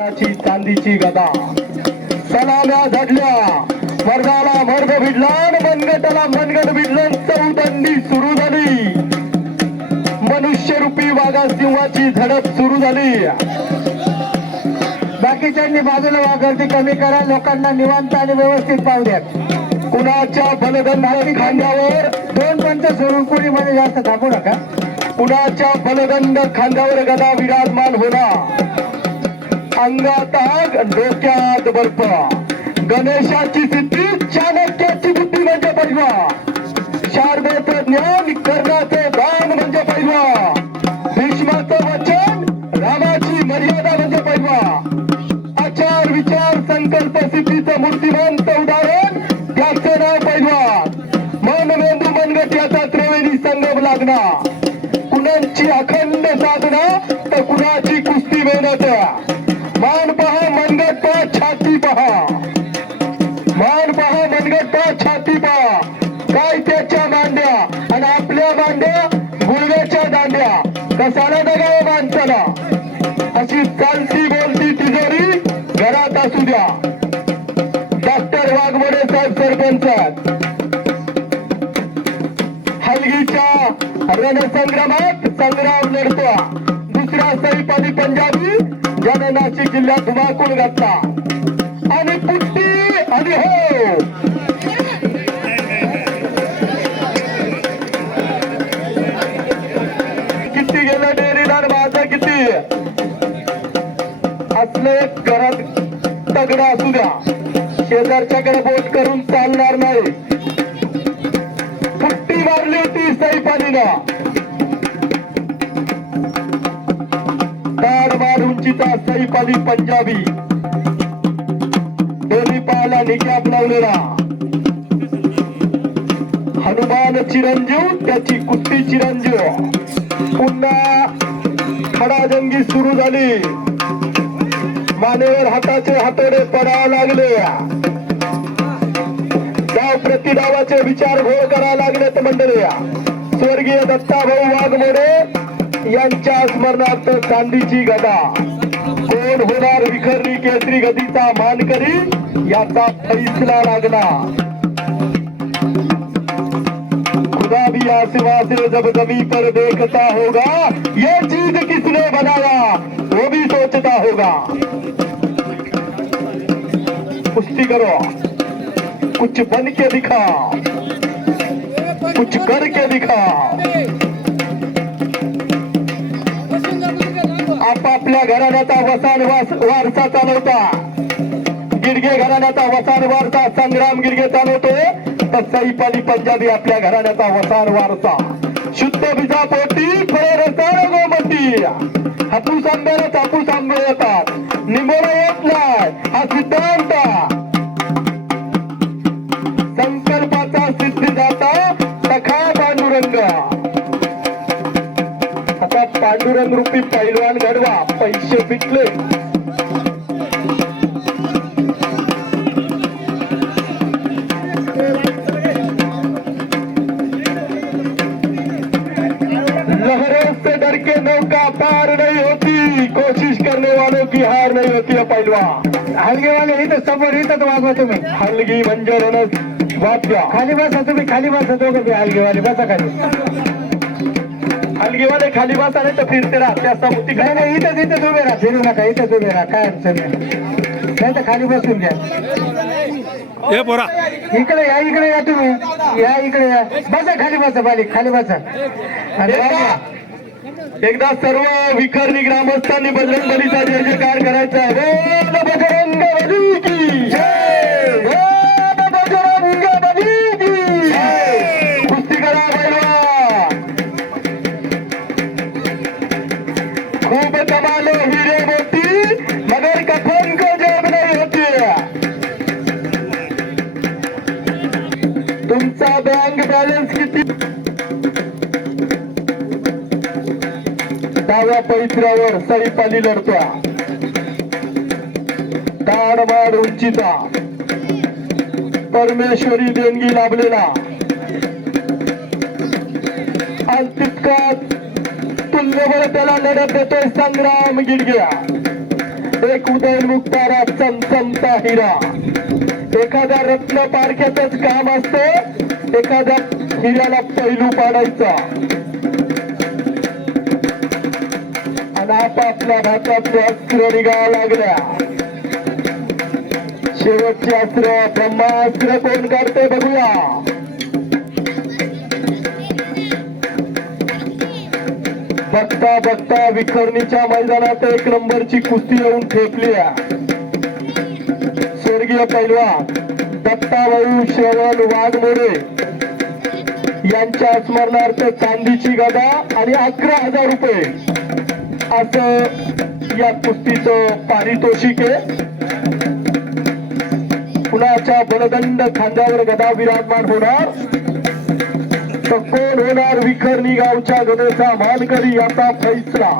चांदीची गदा सलाम्या झडल्या मर्दाला मर्द भिडला मनगटाला मनगट भिडलं चौदंडी सुरू झाली मनुष्यरूपी वाघा सिंहाची झडप सुरू झाली बाकीच्यांनी बाजूला वागरती कमी करा लोकांना निवांत आणि व्यवस्थित पाहू द्या कुणाच्या बलगंध खांद्यावर दोन पंच सोडून कोणी मध्ये जास्त थांबू नका कुणाच्या बलगंध खांद्यावर गदा विराजमान होणार अंगात आग डोक्यात बर्फ गणेशाची सिद्धी चाणक्याची बुद्धी म्हणजे पैलवा शारदेचं ज्ञान कर्णाचं दान म्हणजे पैलवा भीष्माचं वचन रामाची मर्यादा म्हणजे पैलवा आचार विचार संकल्प सिद्धीचं मूर्तिमंत उदाहरण त्याचं नाव पैलवा मन मेंदू मनगट याचा त्रिवेणी संगम लागणार कुणाची अखंड साधना तर कुणाची कुस्ती मेहनत मान पहा मनगट पहा छाती पहा मान पहा मनगट पहा छाती पहा काय त्याच्या मांड्या आणि आपल्या मांड्या गुळव्याच्या दांड्या कसाला दगाव माणसाला अशी चालती बोलती तिजोरी घरात असू द्या डॉक्टर वाघमोडे साहेब सरपंच हलगीच्या रणसंग्रामात संग्राम लढतो दुसरा सईपाली पंजाबी ज्याने नाशिक जिल्ह्यात धुमाकूळ घातला आणि पुट्टी आणि हो किती गेलं डेअरीला माझा किती असलं एक घरात तगडा असू द्या शेजारच्याकडे बोट करून चालणार नाही पुट्टी मारली होती सईपालीनं ताडमाड उंचीचा सईपाली पंजाबी दोन्ही पायाला निकाप लावलेला हनुमान चिरंजीव त्याची कुस्ती चिरंजीव पुन्हा खडाजंगी सुरू झाली मानेवर हाताचे हातोडे पडायला लागले डाव प्रतिडावाचे विचार घोळ करायला लागलेत मंडळी स्वर्गीय दत्ताभाऊ वाघमोडे यांच्या स्मरणार्थ चांदीची गदा कोण होणार विखरणी केसरी गदीचा मानकरी याचा फैसला लागला खुदा भी आसमां से जब जमी पर देखता होगा ये चीज किसने बनाया वो भी सोचता होगा कुश्ती करो कुछ बन के दिखाओ कुछ करके दिखाओ आपापल्या घराण्याचा वसान वारसा चालवता गिरगे घराण्याचा वसान वारसा संग्राम गिरगे चालवतो तर सईपाली पंजाबी आपल्या घराण्याचा वसान वारसा शुद्ध बीजा पोटी फळे रसाळ गोमती हापूस आंब्यालाच हापूस आंबे येतात निंबोला येत नाही हा सिद्धांत संकल्पाचा सिद्धिदाता सखा पांडुरंग आता पांडुरंग रूपी पैलवान घडवा पैसे पिकले लहरों से डर के नौका पार नहीं होती कोशिश करने वालों की हार नहीं होती है पैलवान हलगेवाले इथं समोर इथं वागवा तुम्ही हलगी म्हणजे रणस वाद्या खाली बसा तुम्ही खाली बसा दोघं बी हलगेवाले बसा खाली हलगीवाले खाली बसा नाही तर फिरते राहा त्या समुद्री नाही नाही इथंच उभे राहा फिरू नका इथंच उभे राहा काय अडचण नाही तर खाली बसून घ्या इकडे या तुम्ही या इकडे या बसा खाली बसा बालिक खाली बसा एकदा सर्व विखरणी ग्रामस्थांनी बजरंग बलीचा जय जयकार करायचा आहे बजरंग बली की जय बजरंग बली की जय कुस्ती करा खूब कमालो हीरे मोती मगर कफन को जेब नहीं होती तुमचा बँक बॅलन्स किती डाव्या पैत्रावर सईपाली लढतोय ताडमाड उंचीचा परमेश्वरी देणगी लाभलेला आणि तितकाच तुल्यबळ त्याला लढत देतोय संग्राम गिडगिया एक उदयमुक्तारा चमचमता हिरा. एखाद्या रत्न पारख्याच काम असतं एखाद्या हिऱ्याला पैलू पाडायचा. आणि आपापल्या भातातले अस्त्र निघायला लागल्या. शेवटचे अस्त्र ब्रह्मास्त्र कोण काढते बघूया. बघता बघता विखरणीच्या मैदानात एक नंबरची कुस्ती येऊन ठेपली आहे. स्वर्गीय पैलवान दत्ताभाऊ श्रवण वाघमोडे यांच्या स्मरणार्थ चांदीची गदा आणि 11,000 रुपये असं या कुस्तीचं पारितोषिक आहे. कुणाच्या बलदंड खांद्यावर गदा विराजमान होणार तर कोण होणार विखरणी गावच्या गदेचा मानकरी याचा फैसला.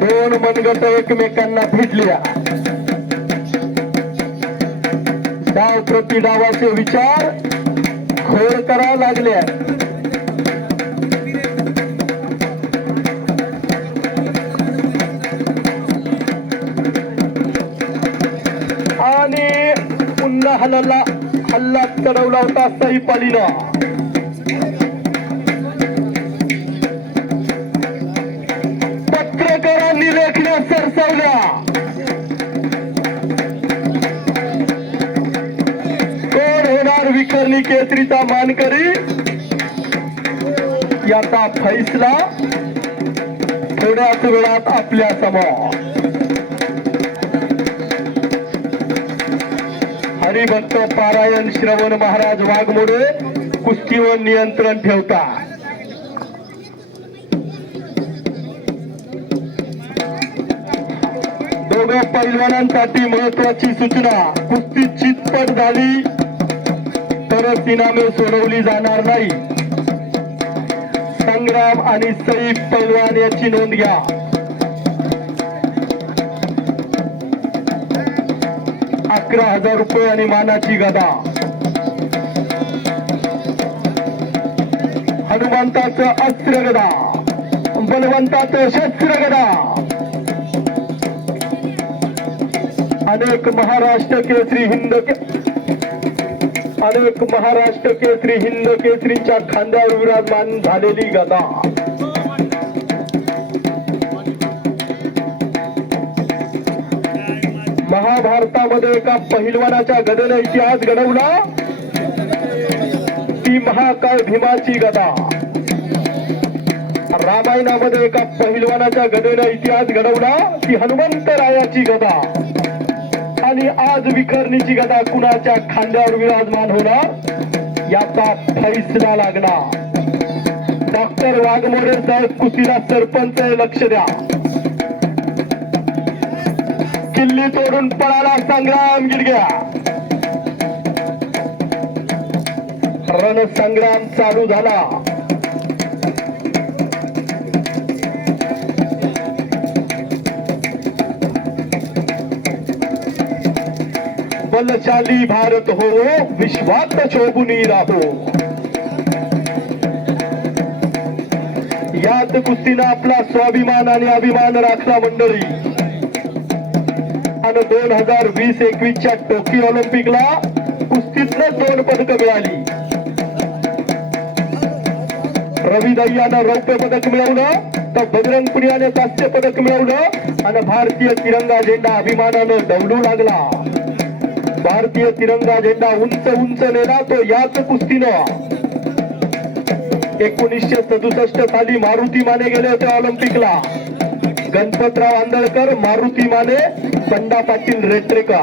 दोन मनगट एकमेकांना भिडल्या. डाव प्रति डावाचे विचार खोड करा लागले. आणि पुन्हा हल्ला चढवला होता सईफ अलीनं. पत्रकारांनी लेखण्या सरसवल्या. कोण होणार विखरणी केसरीचा मानकरी याचा फैसला थोड्याच वेळात आपल्या समोर. हरिभक्त पारायण श्रवण महाराज वाघमोडे कुस्तीवर नियंत्रण ठेवतात. दोघं पैलवानांसाठी महत्वाची सूचना. कुस्ती चितपट झाली तरच इनामे सोडवली जाणार नाही. संग्राम आणि सईफ पैलवान याची नोंद घ्या. ₹11,000 रुपये आणि मानाची गदा. हनुमंताचं अस्त्र गदा, बलवंताचं शस्त्र गदा. अनेक महाराष्ट्र केसरी हिंद केसरीच्या खांद्यावर विराजमान झालेली गदा. महाभारतामध्ये एका पहिलवानाच्या गदेने इतिहास घडवला ती महाकाय भीमाची गदा. रामायणामध्ये एका पहिलवानाच्या गदेने इतिहास घडवला ती हनुमंतरायाची गदा. आणि आज विखरणीची गदा कुणाच्या खांद्यावर विराजमान होणार याचा फैसला लागला. डॉक्टर वाघमोडे साहेब कुस्तीला सरपंच लक्ष द्या. किल्ली तोडून पळाला संग्राम गिरग्या. रणसंग्राम चालू झाला. बलशाली भारत हो विश्वात शोभुनी राहो. यात कुस्तीनं आपला स्वाभिमान आणि अभिमान राखला मंडळी. आणि 2020-21च्या टोकियो ऑलिम्पिकला कुस्तीतनं 2 पदकं मिळाली. रवी दहियानं रौप्य पदक मिळवलं तर बजरंग पुनियाने कांस्य पदक मिळवलं. आणि भारतीय तिरंगा झेंडा अभिमानानं डवलू लागला. भारतीय तिरंगा झेंडा उंच उंच नेला तो याच कुस्तीनं. 1967 साली मारुती माने गेले होते ऑलिम्पिकला. गणपतराव आंदळकर, मारुती माने, बंडा पाटील रेटरेका.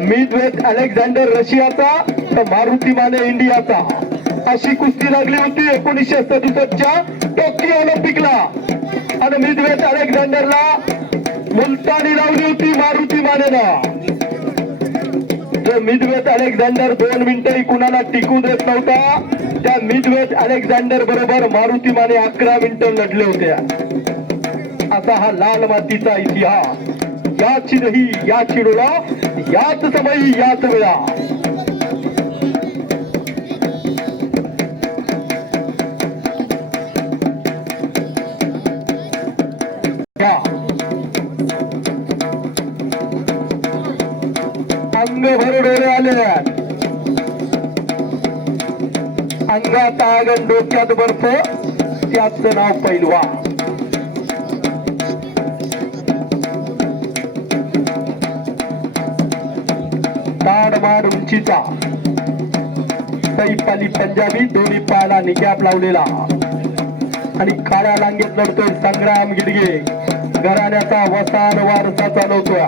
मिडवेट अलेक्झांडर रशियाचा तर मारुती माने इंडियाचा. अशी कुस्ती लागली होती 1967च्या टोकियो ऑलिम्पिकला. आणि मिडवेट अलेक्झांडरला मुलतानी लावली होती मारुती मानेनं. जो मिडवेट अलेक्झांडर 2 मिनिटंही कुणाला टिकू देत नव्हता त्या मिडवेट अलेक्झांडर बरोबर मारुती माने 11 मिनिटं लढले होते. असा हा लाल मातीचा इतिहास. याची नाही याची डोळा याच समयी याच वेळा. अंग भर डोळे आले, अंगात आग आणि डोक्यात बर्फ, त्याचं नाव पैलवा. ताडमाड उंचीचा सैफ अली पंजाबी, दोन्ही पायाला निकॅप लावलेला आणि काळ्या लांगेत लढतोय संग्राम गिडगे. घराण्याचा वसान वारसा चालवतोय.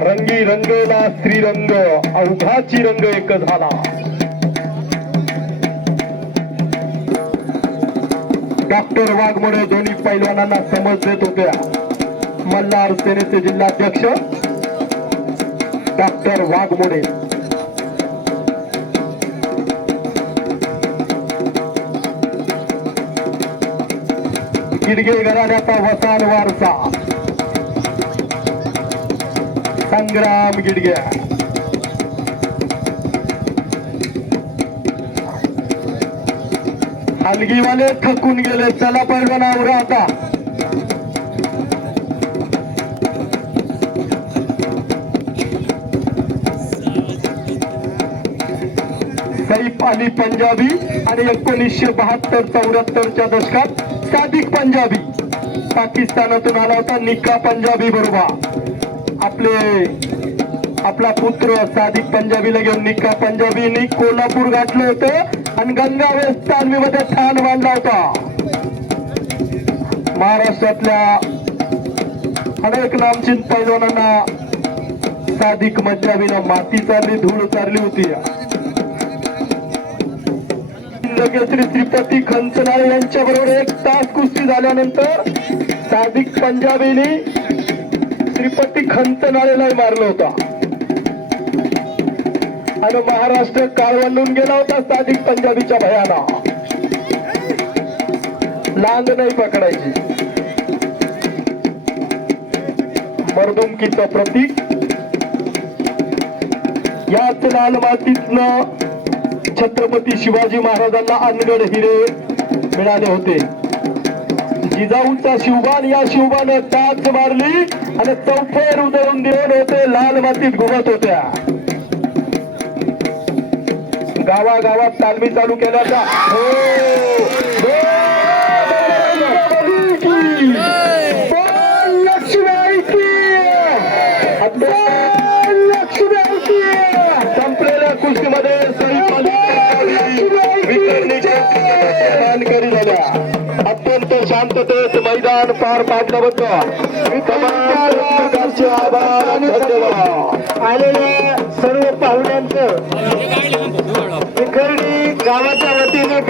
रंगी रंगला श्रीरंग, अवघाची रंग एक झाला. डॉक्टर वाघमोडे दोन्ही पैलवानांना समज देत होत्या. मल्हार सेनेचे जिल्हाध्यक्ष डॉक्टर वाघमोडे. गिडगे घराण्याचा वसान वारसा संग्राम गिडगे. हलगीवाले थकून गेले. चला पैलवानावर आता. सैफ अली पंजाबी आणि 1972-74च्या दशकात सादिक पंजाबी पाकिस्तानातून आला होता. निक्का पंजाबी बरोबर आपला पुत्र सादिक पंजाबीला घेऊन निक्का पंजाबीने कोल्हापूर गाठलं होतं आणि गंगा वेस्ट तालमीमध्ये ठाण बांधला होता. महाराष्ट्रातल्या अनेक नामचीन पैलवानांना सादिक पंजाबीनं माती चारली, धूळ चारली होती. श्री श्रीपती खंचनाळे यांच्या बरोबर 1 तास कुस्ती झाल्यानंतर सादिक पंजाबीने श्रीपती खंचनाळेला मारलं होतं आणि महाराष्ट्र काळवंडून गेला होता सादिक पंजाबीच्या भयाना. लांग नाही पकडायची. मर्दुमकीचं प्रतीक. याच लाल मातीतनं छत्रपती शिवाजी महाराजांना अनगढ हिरे मिळाले होते. जिजाऊचा शिवबान, या शिवबाने टाच मारली आणि चौफेर उधळून देऊन होते लाल मातीत घुमत होत्या. गावागावात तालमी चालू केल्याचा संपलेल्या कुस्तीमध्ये वितरणी झाल्या. अत्यंत शांततेत मैदान पार पाडल्याबद्दल आभार आणि धन्यवाद. आलेल्या सर्व पाहुण्यांचं विखर्डी गावाच्या वतीने